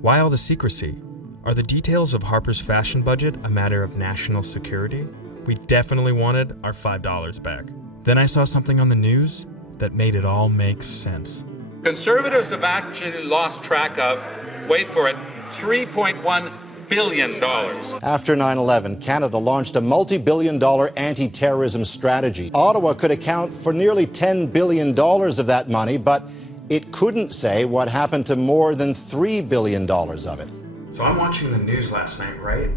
Why all the secrecy? Are the details of Harper's fashion budget a matter of national security? We definitely wanted our $5 back. Then I saw something on the news that made it all make sense. Conservatives have actually lost track of, wait for it, $3.1 billion. After 9/11, Canada launched a multi-billion-dollar anti-terrorism strategy. Ottawa could account for nearly $10 billion of that money, but it couldn't say what happened to more than $3 billion of it. So I'm watching the news last night, right?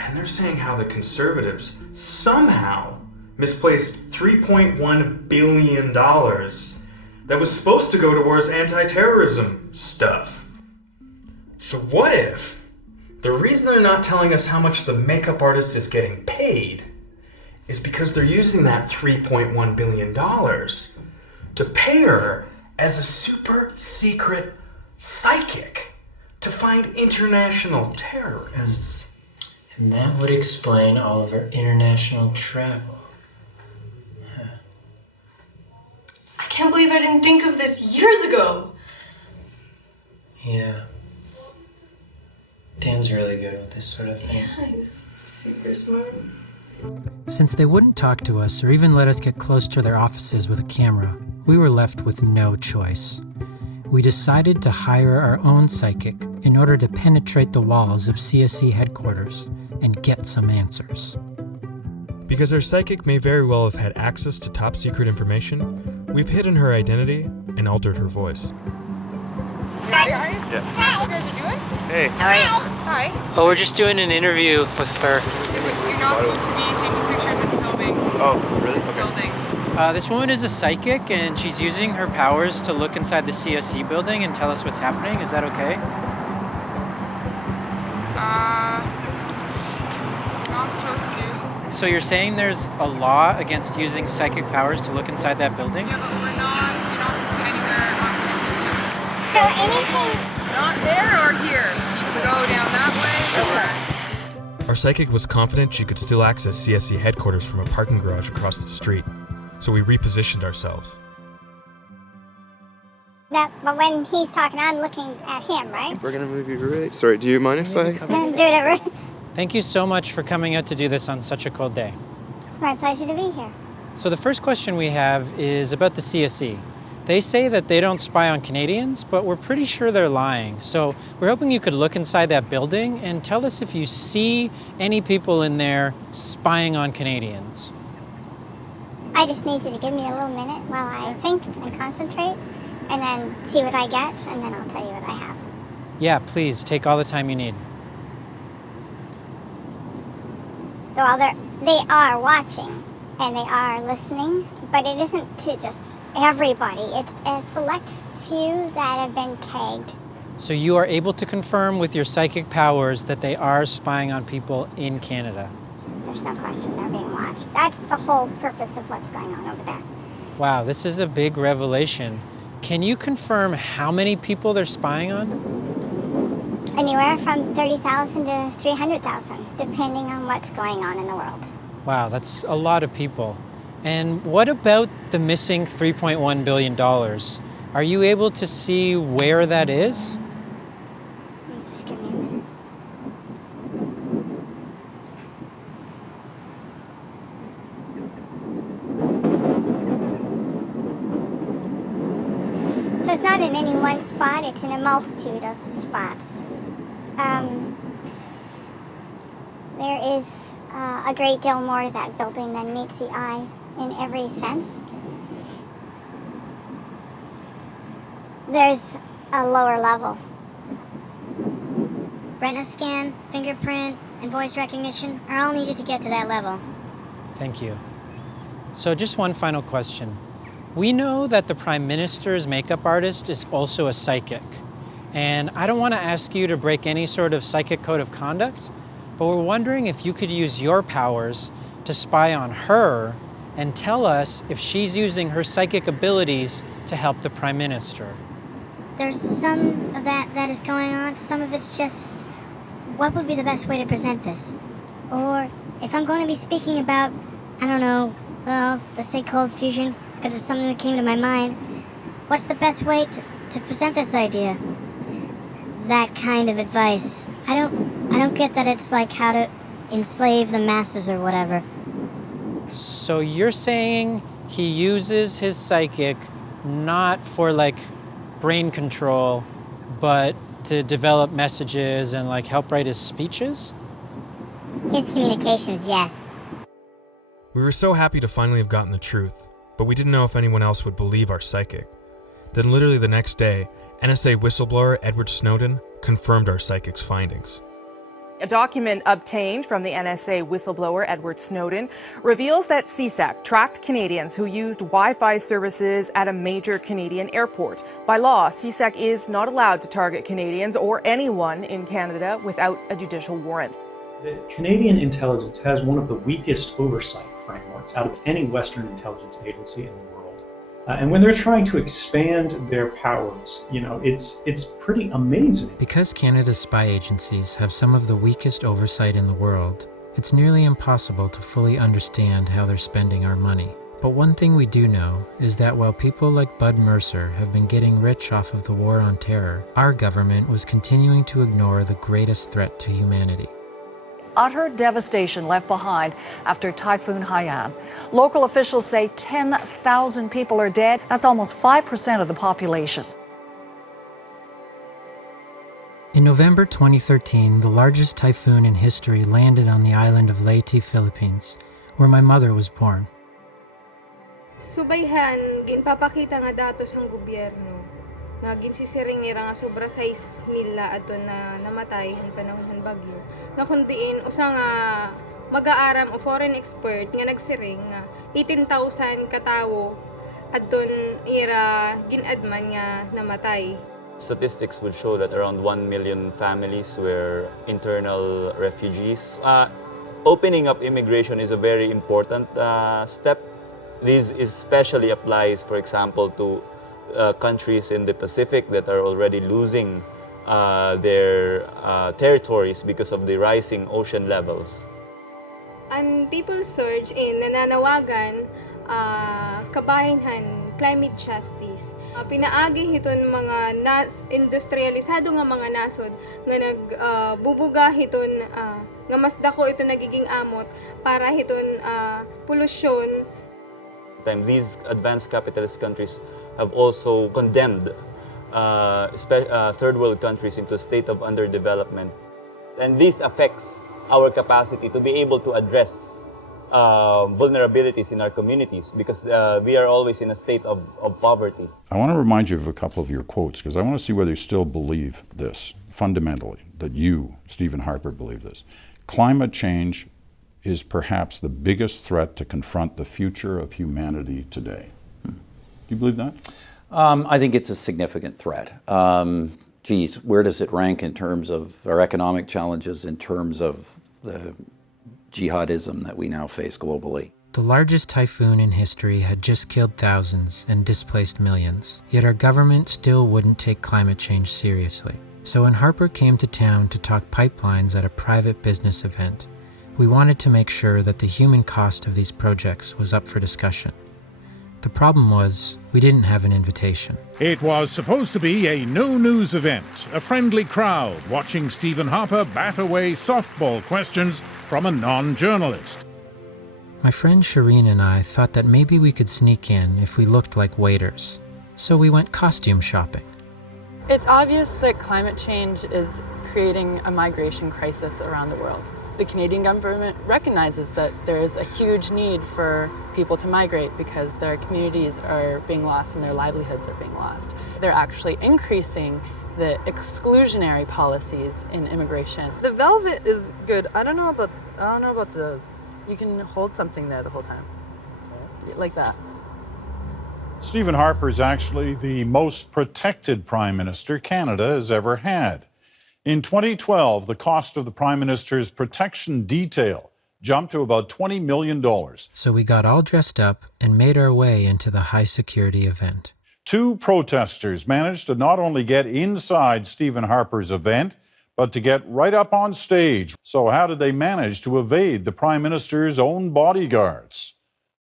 And they're saying how the Conservatives somehow misplaced $3.1 billion that was supposed to go towards anti-terrorism stuff. So what if the reason they're not telling us how much the makeup artist is getting paid is because they're using that $3.1 billion to pay her as a super secret psychic to find international terrorists? And that would explain all of our international travel. I can't believe I didn't think of this years ago. Yeah. Dan's really good with this sort of thing. Yeah, he's super smart. Since they wouldn't talk to us or even let us get close to their offices with a camera, we were left with no choice. We decided to hire our own psychic in order to penetrate the walls of CSE headquarters and get some answers. Because our psychic may very well have had access to top secret information, we've hidden her identity and altered her voice. Hi guys. Yeah. How you guys are doing? Hey. Hi. Oh, we're just doing an interview with her. You're not supposed to be taking pictures and filming. Oh, really? This building. This woman is a psychic, and she's using her powers to look inside the CSE building and tell us what's happening. Is that okay? Not supposed to. So you're saying there's a law against using psychic powers to look inside that building? Yeah, but you're not supposed to be anywhere on campus. So anything... Not there or here. You can go down that way or... Our psychic was confident she could still access CSE headquarters from a parking garage across the street, so we repositioned ourselves. But when he's talking, I'm looking at him, right? We're gonna move you right. Sorry, do you mind if I... Do it. Thank you so much for coming out to do this on such a cold day. It's my pleasure to be here. So the first question we have is about the CSE. They say that they don't spy on Canadians, but we're pretty sure they're lying. So we're hoping you could look inside that building and tell us if you see any people in there spying on Canadians. I just need you to give me a little minute while I think and concentrate, and then see what I get, and then I'll tell you what I have. Yeah, please, take all the time you need. Well, they are watching, and they are listening, but it isn't to just everybody. It's a select few that have been tagged. So you are able to confirm with your psychic powers that they are spying on people in Canada? There's no question they're being watched. That's the whole purpose of what's going on over there. Wow, this is a big revelation. Can you confirm how many people they're spying on? Anywhere from 30,000 to 300,000, depending on what's going on in the world. Wow, that's a lot of people. And what about the missing $3.1 billion? Are you able to see where that is? Just give me a minute. So it's not in any one spot, it's in a multitude of spots. There is a great deal more to that building than meets the eye in every sense. There's a lower level. Retina scan, fingerprint, and voice recognition are all needed to get to that level. Thank you. So just one final question. We know that the Prime Minister's makeup artist is also a psychic. And I don't want to ask you to break any sort of psychic code of conduct, but we're wondering if you could use your powers to spy on her and tell us if she's using her psychic abilities to help the Prime Minister. There's some of that is going on. Some of it's just, what would be the best way to present this? Or if I'm going to be speaking about, I don't know, well, let's say cold fusion, because it's something that came to my mind. What's the best way to present this idea? That kind of advice. I don't get that it's like how to enslave the masses or whatever. So you're saying he uses his psychic not for like brain control, but to develop messages and like help write his speeches? His communications, yes. We were so happy to finally have gotten the truth, but we didn't know if anyone else would believe our psychic. Then literally the next day, NSA whistleblower Edward Snowden confirmed our psychic's findings. A document obtained from the NSA whistleblower Edward Snowden reveals that CSEC tracked Canadians who used Wi-Fi services at a major Canadian airport. By law, CSEC is not allowed to target Canadians or anyone in Canada without a judicial warrant. The Canadian intelligence has one of the weakest oversight frameworks out of any Western intelligence agency in the world. And when they're trying to expand their powers, it's pretty amazing. Because Canada's spy agencies have some of the weakest oversight in the world, it's nearly impossible to fully understand how they're spending our money. But one thing we do know is that while people like Bud Mercer have been getting rich off of the war on terror, our government was continuing to ignore the greatest threat to humanity. Utter devastation left behind after Typhoon Haiyan. Local officials say 10,000 people are dead. That's almost 5% of the population. In November 2013, the largest typhoon in history landed on the island of Leyte, Philippines, where my mother was born. Subayhan, ginpapakita nga datos ang gobyerno. Nga ginsisiringira nga sobra 6,000 ato na namatay han panahon han bagyo. Na kundiin usa nga mag-aaram o foreign expert nga nagsiring nga 18,000 katawo adton ira ginadman nga namatay. Statistics would show that around 1 million families were internal refugees. Opening up immigration is a very important step. This especially applies, for example, to countries in the Pacific that are already losing their territories because of the rising ocean levels. An people surge in nananawagan kabahinhan climate justice. Pinaagi hiton mga industrialisado nga mga nasod nga nagbubuga hiton nga mas dako ito nagiging amot para hiton polusyon. These advanced capitalist countries have also condemned third world countries into a state of underdevelopment. And this affects our capacity to be able to address vulnerabilities in our communities because we are always in a state of poverty. I want to remind you of a couple of your quotes because I want to see whether you still believe this fundamentally, that you, Stephen Harper, believe this. Climate change is perhaps the biggest threat to confront the future of humanity today. Do you believe that? I think it's a significant threat. Where does it rank in terms of our economic challenges, in terms of the jihadism that we now face globally? The largest typhoon in history had just killed thousands and displaced millions, yet our government still wouldn't take climate change seriously. So when Harper came to town to talk pipelines at a private business event, we wanted to make sure that the human cost of these projects was up for discussion. The problem was, we didn't have an invitation. It was supposed to be a no-news event, a friendly crowd watching Stephen Harper bat away softball questions from a non-journalist. My friend Shireen and I thought that maybe we could sneak in if we looked like waiters. So we went costume shopping. It's obvious that climate change is creating a migration crisis around the world. The Canadian government recognizes that there is a huge need for people to migrate because their communities are being lost and their livelihoods are being lost. They're actually increasing the exclusionary policies in immigration. The velvet is good. I don't know about those. You can hold something there the whole time. Okay. Like that. Stephen Harper is actually the most protected Prime Minister Canada has ever had. In 2012, the cost of the Prime Minister's protection detail jumped to about $20 million. So we got all dressed up and made our way into the high-security event. 2 protesters managed to not only get inside Stephen Harper's event, but to get right up on stage. So how did they manage to evade the Prime Minister's own bodyguards?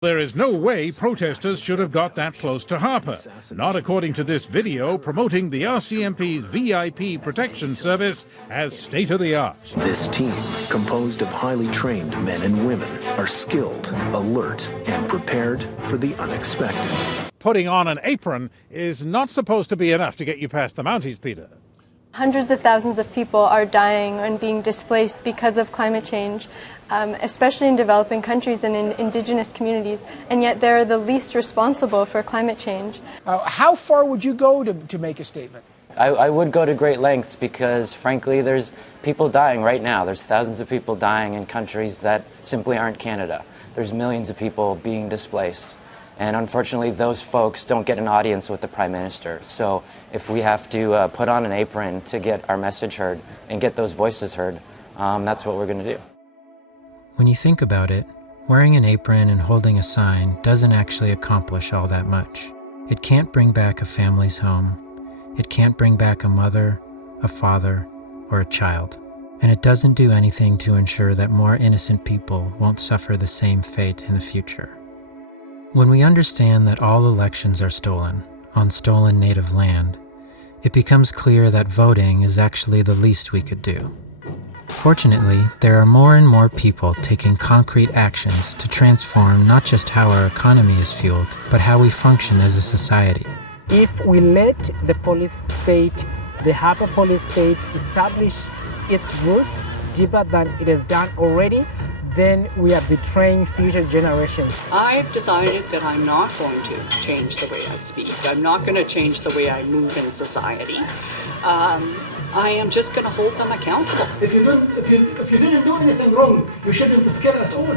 There is no way protesters should have got that close to Harper, not according to this video promoting the RCMP's VIP protection service as state-of-the-art. This team, composed of highly trained men and women, are skilled, alert, and prepared for the unexpected. Putting on an apron is not supposed to be enough to get you past the Mounties, Peter. Hundreds of thousands of people are dying and being displaced because of climate change, especially in developing countries and in indigenous communities, and yet they're the least responsible for climate change. How far would you go to make a statement? I would go to great lengths because, frankly, there's people dying right now. There's thousands of people dying in countries that simply aren't Canada. There's millions of people being displaced. And unfortunately, those folks don't get an audience with the Prime Minister. So if we have to put on an apron to get our message heard and get those voices heard, that's what we're going to do. When you think about it, wearing an apron and holding a sign doesn't actually accomplish all that much. It can't bring back a family's home. It can't bring back a mother, a father, or a child. And it doesn't do anything to ensure that more innocent people won't suffer the same fate in the future. When we understand that all elections are stolen, on stolen native land, it becomes clear that voting is actually the least we could do. Fortunately, there are more and more people taking concrete actions to transform not just how our economy is fueled, but how we function as a society. If we let the police state, the Harper police state, establish its roots deeper than it has done already, then we are betraying future generations. I've decided that I'm not going to change the way I speak. I'm not going to change the way I move in society. I am just going to hold them accountable. If you didn't do anything wrong, you shouldn't scare at all.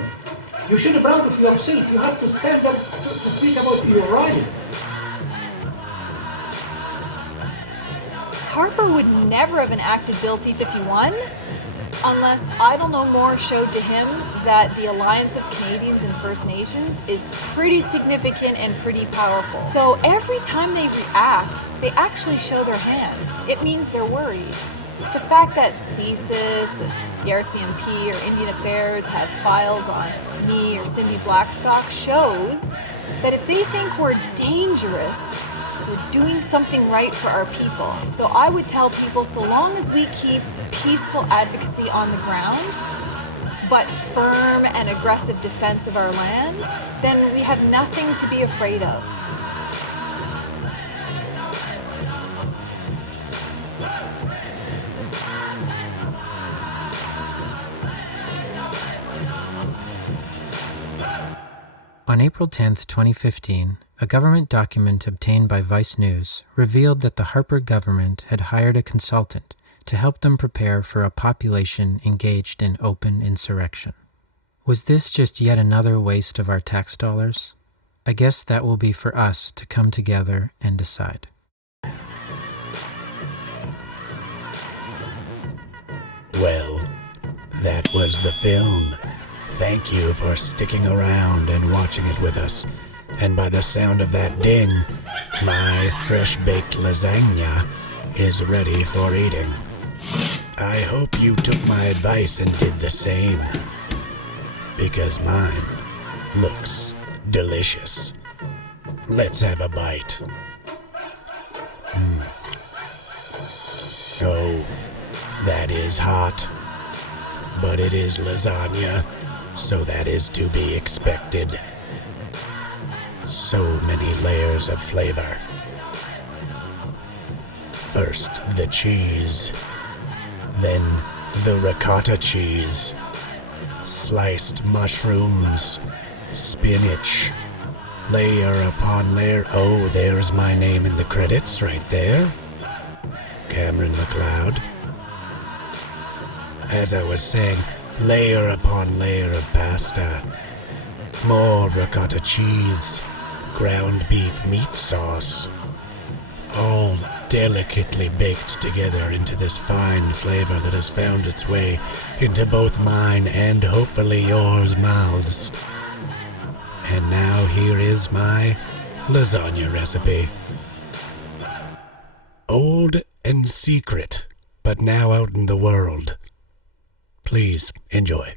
You should be proud of yourself. You have to stand up to speak about your right. Harper would never have enacted Bill C-51 unless Idle No More showed to him that the alliance of Canadians and First Nations is pretty significant and pretty powerful. So every time they react, they actually show their hand. It means they're worried. The fact that CSIS, the RCMP, or Indian Affairs have files on me or Cindy Blackstock shows that if they think we're dangerous, we're doing something right for our people. So I would tell people, so long as we keep peaceful advocacy on the ground, but firm and aggressive defense of our lands, then we have nothing to be afraid of. On April 10, 2015, a government document obtained by Vice News revealed that the Harper government had hired a consultant to help them prepare for a population engaged in open insurrection. Was this just yet another waste of our tax dollars? I guess that will be for us to come together and decide. Well, that was the film. Thank you for sticking around and watching it with us. And by the sound of that ding, my fresh-baked lasagna is ready for eating. I hope you took my advice and did the same, because mine looks delicious. Let's have a bite. Oh, that is hot, but it is lasagna, so that is to be expected. So many layers of flavor. First the cheese, then the ricotta cheese, sliced mushrooms, spinach, layer upon layer. Oh, there's my name in the credits right there. Cameron McLeod. As I was saying, layer upon layer of pasta, more ricotta cheese, ground beef meat sauce, all delicately baked together into this fine flavor that has found its way into both mine and hopefully yours mouths. And now here is my lasagna recipe. Old and secret, but now out in the world. Please enjoy.